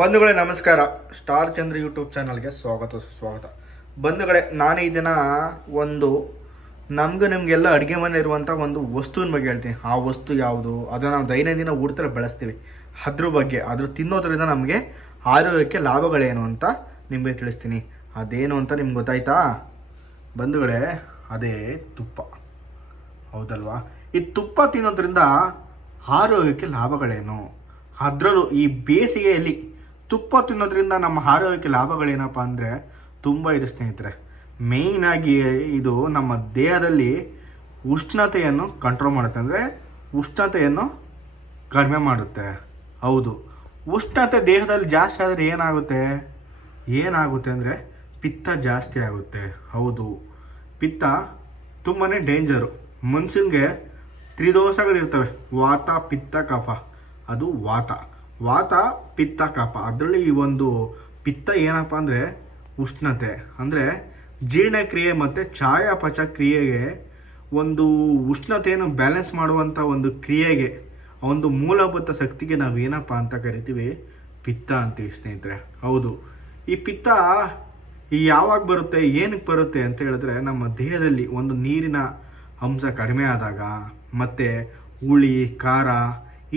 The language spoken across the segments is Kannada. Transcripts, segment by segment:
ಬಂಧುಗಳೇ ನಮಸ್ಕಾರ. ಸ್ಟಾರ್ ಚಂದ್ರ ಯೂಟ್ಯೂಬ್ ಚಾನಲ್ಗೆ ಸುಸ್ವಾಗತ. ಬಂಧುಗಳೇ, ನಾನು ಈ ದಿನ ಒಂದು ನಿಮಗೆಲ್ಲ ಅಡುಗೆ ಮನೆ ಇರುವಂಥ ಒಂದು ವಸ್ತುವಿನ ಬಗ್ಗೆ ಹೇಳ್ತೀನಿ. ಆ ವಸ್ತು ಯಾವುದು, ಅದನ್ನು ನಾವು ದೈನಂದಿನ ಊಟದಲ್ಲಿ ಬಳಸ್ತೀವಿ, ಅದ್ರ ಬಗ್ಗೆ, ಅದ್ರ ತಿನ್ನೋದ್ರಿಂದ ನಮಗೆ ಆರೋಗ್ಯಕ್ಕೆ ಲಾಭಗಳೇನು ಅಂತ ನಿಮಗೆ ತಿಳಿಸ್ತೀನಿ. ಅದೇನು ಅಂತ ನಿಮ್ಗೆ ಗೊತ್ತಾಯ್ತಾ ಬಂಧುಗಳೇ? ಅದೇ ತುಪ್ಪ. ಹೌದಲ್ವಾ? ಈ ತುಪ್ಪ ತಿನ್ನೋದ್ರಿಂದ ಆರೋಗ್ಯಕ್ಕೆ ಲಾಭಗಳೇನು, ಅದರಲ್ಲೂ ಈ ಬೇಸಿಗೆಯಲ್ಲಿ ತುಪ್ಪ ತಿನ್ನೋದ್ರಿಂದ ನಮ್ಮ ಆರೋಗ್ಯಕ್ಕೆ ಲಾಭಗಳೇನಪ್ಪ ಅಂದರೆ ತುಂಬ ಇದೆ ಸ್ನೇಹಿತರೆ. ಮೇಯ್ನಾಗಿ ಇದು ನಮ್ಮ ದೇಹದಲ್ಲಿ ಉಷ್ಣತೆಯನ್ನು ಕಂಟ್ರೋಲ್ ಮಾಡುತ್ತೆ, ಅಂದರೆ ಉಷ್ಣತೆಯನ್ನು ಕಡಿಮೆ ಮಾಡುತ್ತೆ. ಹೌದು, ಉಷ್ಣತೆ ದೇಹದಲ್ಲಿ ಜಾಸ್ತಿ ಆದರೆ ಏನಾಗುತ್ತೆ ಅಂದರೆ ಪಿತ್ತ ಜಾಸ್ತಿ ಆಗುತ್ತೆ. ಹೌದು, ಪಿತ್ತ ತುಂಬಾ ಡೇಂಜರು. ಮನುಷ್ಯನಿಗೆ ತ್ರಿದೋಷಗಳಿರ್ತವೆ: ವಾತ, ಪಿತ್ತ, ಕಫ. ಅದು ವಾತ ಪಿತ್ತ ಕಫ. ಅದರಲ್ಲಿ ಈ ಒಂದು ಪಿತ್ತ ಏನಪ್ಪ ಅಂದರೆ ಉಷ್ಣತೆ, ಅಂದರೆ ಜೀರ್ಣಕ್ರಿಯೆ ಮತ್ತು ಚಯಾಪಚಯ ಕ್ರಿಯೆಗೆ ಒಂದು ಉಷ್ಣತೆಯನ್ನು ಬ್ಯಾಲೆನ್ಸ್ ಮಾಡುವಂಥ ಒಂದು ಕ್ರಿಯೆಗೆ, ಒಂದು ಮೂಲಭೂತ ಶಕ್ತಿಗೆ ನಾವು ಏನಪ್ಪ ಅಂತ ಕರಿತೀವಿ? ಪಿತ್ತ ಅಂತೀವಿ ಸ್ನೇಹಿತರೆ. ಹೌದು, ಈ ಪಿತ್ತ ಯಾವಾಗ ಬರುತ್ತೆ, ಏನಕ್ಕೆ ಬರುತ್ತೆ ಅಂತ ಹೇಳಿದ್ರೆ, ನಮ್ಮ ದೇಹದಲ್ಲಿ ಒಂದು ನೀರಿನ ಅಂಶ ಕಡಿಮೆ ಆದಾಗ, ಮತ್ತು ಹುಳಿ, ಖಾರ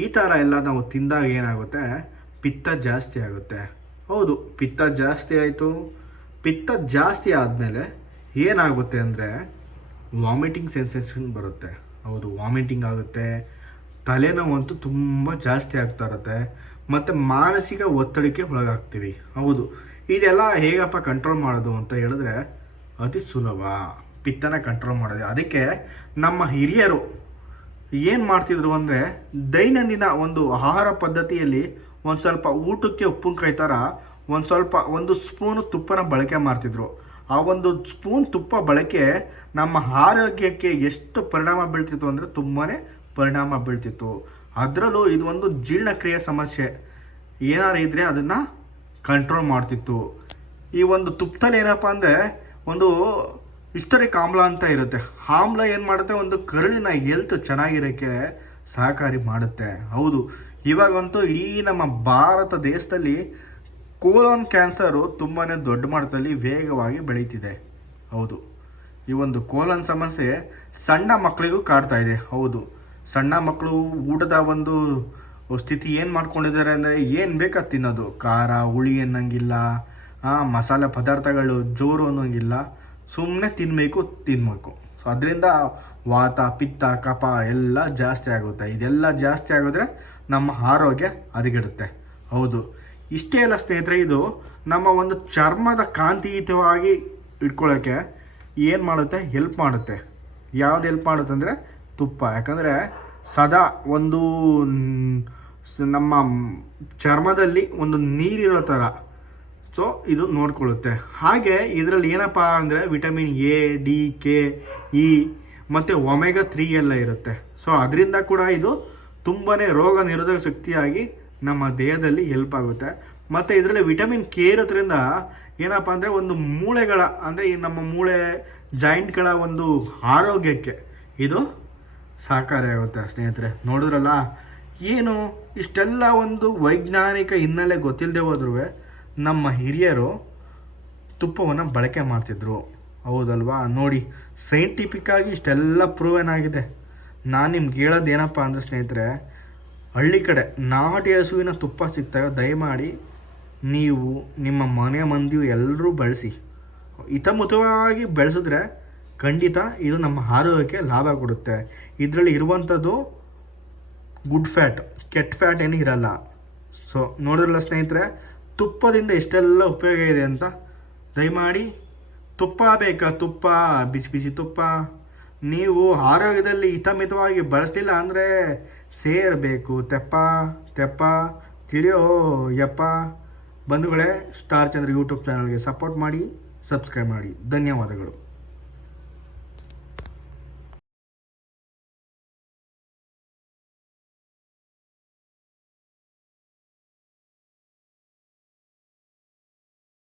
ಈ ಥರ ಎಲ್ಲ ನಾವು ತಿಂದಾಗ ಏನಾಗುತ್ತೆ? ಪಿತ್ತ ಜಾಸ್ತಿ ಆಗುತ್ತೆ. ಹೌದು, ಪಿತ್ತ ಜಾಸ್ತಿ ಆಯಿತು. ಪಿತ್ತ ಜಾಸ್ತಿ ಆದಮೇಲೆ ಏನಾಗುತ್ತೆ ಅಂದರೆ ವಾಮಿಟಿಂಗ್ ಸೆನ್ಸೇಷನ್ ಬರುತ್ತೆ. ಹೌದು, ವಾಮಿಟಿಂಗ್ ಆಗುತ್ತೆ. ತಲೆನೋವಂತೂ ತುಂಬ ಜಾಸ್ತಿ ಆಗ್ತಾ ಇರುತ್ತೆ, ಮತ್ತು ಮಾನಸಿಕ ಒತ್ತಡಕ್ಕೆ ಒಳಗಾಗ್ತೀವಿ. ಹೌದು, ಇದೆಲ್ಲ ಹೇಗಪ್ಪ ಕಂಟ್ರೋಲ್ ಮಾಡೋದು ಅಂತ ಹೇಳಿದ್ರೆ ಅತಿ ಸುಲಭ. ಪಿತ್ತನ ಕಂಟ್ರೋಲ್ ಮಾಡೋದು. ಅದಕ್ಕೆ ನಮ್ಮ ಹಿರಿಯರು ಏನು ಮಾಡ್ತಿದ್ರು ಅಂದರೆ, ದೈನಂದಿನ ಒಂದು ಆಹಾರ ಪದ್ಧತಿಯಲ್ಲಿ ಒಂದು ಸ್ವಲ್ಪ ಊಟಕ್ಕೆ ಉಪ್ಪಿನಕಾಯಿ ಥರ ಒಂದು ಸ್ಪೂನು ತುಪ್ಪನ ಬಳಕೆ ಮಾಡ್ತಿದ್ರು. ಆ ಒಂದು ಸ್ಪೂನ್ ತುಪ್ಪ ಬಳಕೆ ನಮ್ಮ ಆರೋಗ್ಯಕ್ಕೆ ಎಷ್ಟು ಪರಿಣಾಮ ಬೀಳ್ತಿತ್ತು ಅಂದರೆ ತುಂಬಾ ಪರಿಣಾಮ ಬೀಳ್ತಿತ್ತು. ಅದರಲ್ಲೂ ಇದು ಒಂದು ಜೀರ್ಣಕ್ರಿಯೆ ಸಮಸ್ಯೆ ಏನಾರು ಇದ್ದರೆ ಅದನ್ನು ಕಂಟ್ರೋಲ್ ಮಾಡ್ತಿತ್ತು. ಈ ಒಂದು ತುಪ್ಪದಲ್ಲಿ ಏನಪ್ಪ ಅಂದರೆ ಒಂದು ಹಿಸ್ಟರಿಕ್ ಆಮ್ಲ ಅಂತ ಇರುತ್ತೆ. ಆಮ್ಲ ಏನು ಮಾಡುತ್ತೆ? ಒಂದು ಕರುಳಿನ ಹೆಲ್ತ್ ಚೆನ್ನಾಗಿರೋಕ್ಕೆ ಸಹಕಾರಿ ಮಾಡುತ್ತೆ. ಹೌದು, ಇವಾಗಂತೂ ಇಡೀ ನಮ್ಮ ಭಾರತ ದೇಶದಲ್ಲಿ ಕೋಲನ್ ಕ್ಯಾನ್ಸರು ತುಂಬಾ ದೊಡ್ಡ ಮಟ್ಟದಲ್ಲಿ ವೇಗವಾಗಿ ಬೆಳೀತಿದೆ. ಹೌದು, ಈ ಒಂದು ಕೋಲನ್ ಸಮಸ್ಯೆ ಸಣ್ಣ ಮಕ್ಕಳಿಗೂ ಕಾಡ್ತಾ ಇದೆ. ಹೌದು, ಸಣ್ಣ ಮಕ್ಕಳು ಊಟದ ಒಂದು ಸ್ಥಿತಿ ಏನು ಮಾಡ್ಕೊಂಡಿದ್ದಾರೆ ಅಂದರೆ, ಏನು ಬೇಕಾದ ತಿನ್ನೋದು, ಖಾರ ಹುಳಿ ಅನ್ನಂಗಿಲ್ಲ, ಮಸಾಲೆ ಪದಾರ್ಥಗಳು ಜೋರು ಅನ್ನೋಂಗಿಲ್ಲ, ಸುಮ್ಮನೆ ತಿನ್ನಬೇಕು. ಸೊ ಅದರಿಂದ ವಾತ, ಪಿತ್ತ, ಕಫ ಎಲ್ಲ ಜಾಸ್ತಿ ಆಗುತ್ತೆ. ಇದೆಲ್ಲ ಜಾಸ್ತಿ ಆಗಿದ್ರೆ ನಮ್ಮ ಆರೋಗ್ಯ ಹದಗೆಡುತ್ತೆ. ಹೌದು, ಇಷ್ಟೇ ಅಲ್ಲ ಸ್ನೇಹಿತರೆ, ಇದು ನಮ್ಮ ಒಂದು ಚರ್ಮದ ಕಾಂತಿಯುತವಾಗಿ ಇಟ್ಕೊಳ್ಳೋಕ್ಕೆ ಏನು ಮಾಡುತ್ತೆ? ಹೆಲ್ಪ್ ಮಾಡುತ್ತೆ. ಯಾವ್ದು ಹೆಲ್ಪ್ ಮಾಡುತ್ತೆ ಅಂದರೆ ತುಪ್ಪ. ಯಾಕಂದರೆ ಸದಾ ಒಂದು ನಮ್ಮ ಚರ್ಮದಲ್ಲಿ ಒಂದು ನೀರಿರೋ ಥರ ಸೊ ಇದು ನೋಡ್ಕೊಳ್ಳುತ್ತೆ. ಹಾಗೆ ಇದರಲ್ಲಿ ಏನಪ್ಪ ಅಂದರೆ vitamin A, D, K, E ಮತ್ತು ಒಮೆಗಾ 3 ಎಲ್ಲ ಇರುತ್ತೆ. ಸೊ ಅದರಿಂದ ಕೂಡ ಇದು ತುಂಬಾ ರೋಗ ನಿರೋಧಕ ಶಕ್ತಿಯಾಗಿ ನಮ್ಮ ದೇಹದಲ್ಲಿ ಹೆಲ್ಪ್ ಆಗುತ್ತೆ. ಮತ್ತು ಇದರಲ್ಲಿ ವಿಟಮಿನ್ ಕೆ ಇರೋದ್ರಿಂದ ಏನಪ್ಪ ಅಂದರೆ ಒಂದು ಮೂಳೆಗಳ, ಅಂದರೆ ಈ ನಮ್ಮ ಮೂಳೆ ಜಾಯಿಂಟ್ಗಳ ಒಂದು ಆರೋಗ್ಯಕ್ಕೆ ಇದು ಸಹಕಾರಿಯಾಗುತ್ತೆ ಸ್ನೇಹಿತರೆ. ನೋಡಿದ್ರಲ್ಲ, ಏನು ಇಷ್ಟೆಲ್ಲ ಒಂದು ವೈಜ್ಞಾನಿಕ ಹಿನ್ನೆಲೆ ಗೊತ್ತಿಲ್ಲದೆ ಹೋದ್ರೂ ನಮ್ಮ ಹಿರಿಯರು ತುಪ್ಪವನ್ನು ಬಳಕೆ ಮಾಡ್ತಿದ್ರು. ಹೌದಲ್ವಾ? ನೋಡಿ, ಸೈಂಟಿಫಿಕ್ಕಾಗಿ ಇಷ್ಟೆಲ್ಲ ಪ್ರೂವನ್ ಆಗಿದೆ. ನಾನು ನಿಮ್ಗೆ ಹೇಳೋದು ಏನಪ್ಪ ಅಂದರೆ ಸ್ನೇಹಿತರೆ, ಹಳ್ಳಿ ಕಡೆ ನಾಟಿ ಹಸುವಿನ ತುಪ್ಪ ಸಿಗ್ತಾಗ ದಯಮಾಡಿ ನೀವು ನಿಮ್ಮ ಮನೆ ಮಂದಿಯು ಎಲ್ಲರೂ ಬಳಸಿ. ಹಿತಮಿತವಾಗಿ ಬೆಳೆಸಿದ್ರೆ ಖಂಡಿತ ಇದು ನಮ್ಮ ಆರೋಗ್ಯಕ್ಕೆ ಲಾಭ ಕೊಡುತ್ತೆ. ಇದರಲ್ಲಿ ಇರುವಂಥದ್ದು ಗುಡ್ ಫ್ಯಾಟ್, ಕೆಟ್ಟ ಫ್ಯಾಟ್ ಏನೂ ಇರಲ್ಲ. ಸೊ ನೋಡಿರಲ್ಲ ಸ್ನೇಹಿತರೆ, ತುಪ್ಪದಿಂದ ಎಷ್ಟೆಲ್ಲ ಉಪಯೋಗ ಇದೆ ಅಂತ. ದಯಮಾಡಿ ತುಪ್ಪ ಬೇಕಾ? ತುಪ್ಪ, ಬಿಸಿ ಬಿಸಿ ತುಪ್ಪ ನೀವು ಆರೋಗ್ಯದಲ್ಲಿ ಹಿತಮಿತವಾಗಿ ಬಳಸಲಿಲ್ಲ ಅಂದರೆ ಸೇರಬೇಕು ತೆಪ್ಪ ತಿಳಿಯೋ ಯಪ್ಪ. ಬಂಧುಗಳೇ, ಸ್ಟಾರ್ ಚಂದ್ರ ಯೂಟ್ಯೂಬ್ ಚಾನಲ್ಗೆ ಸಪೋರ್ಟ್ ಮಾಡಿ, ಸಬ್ಸ್ಕ್ರೈಬ್ ಮಾಡಿ. ಧನ್ಯವಾದಗಳು.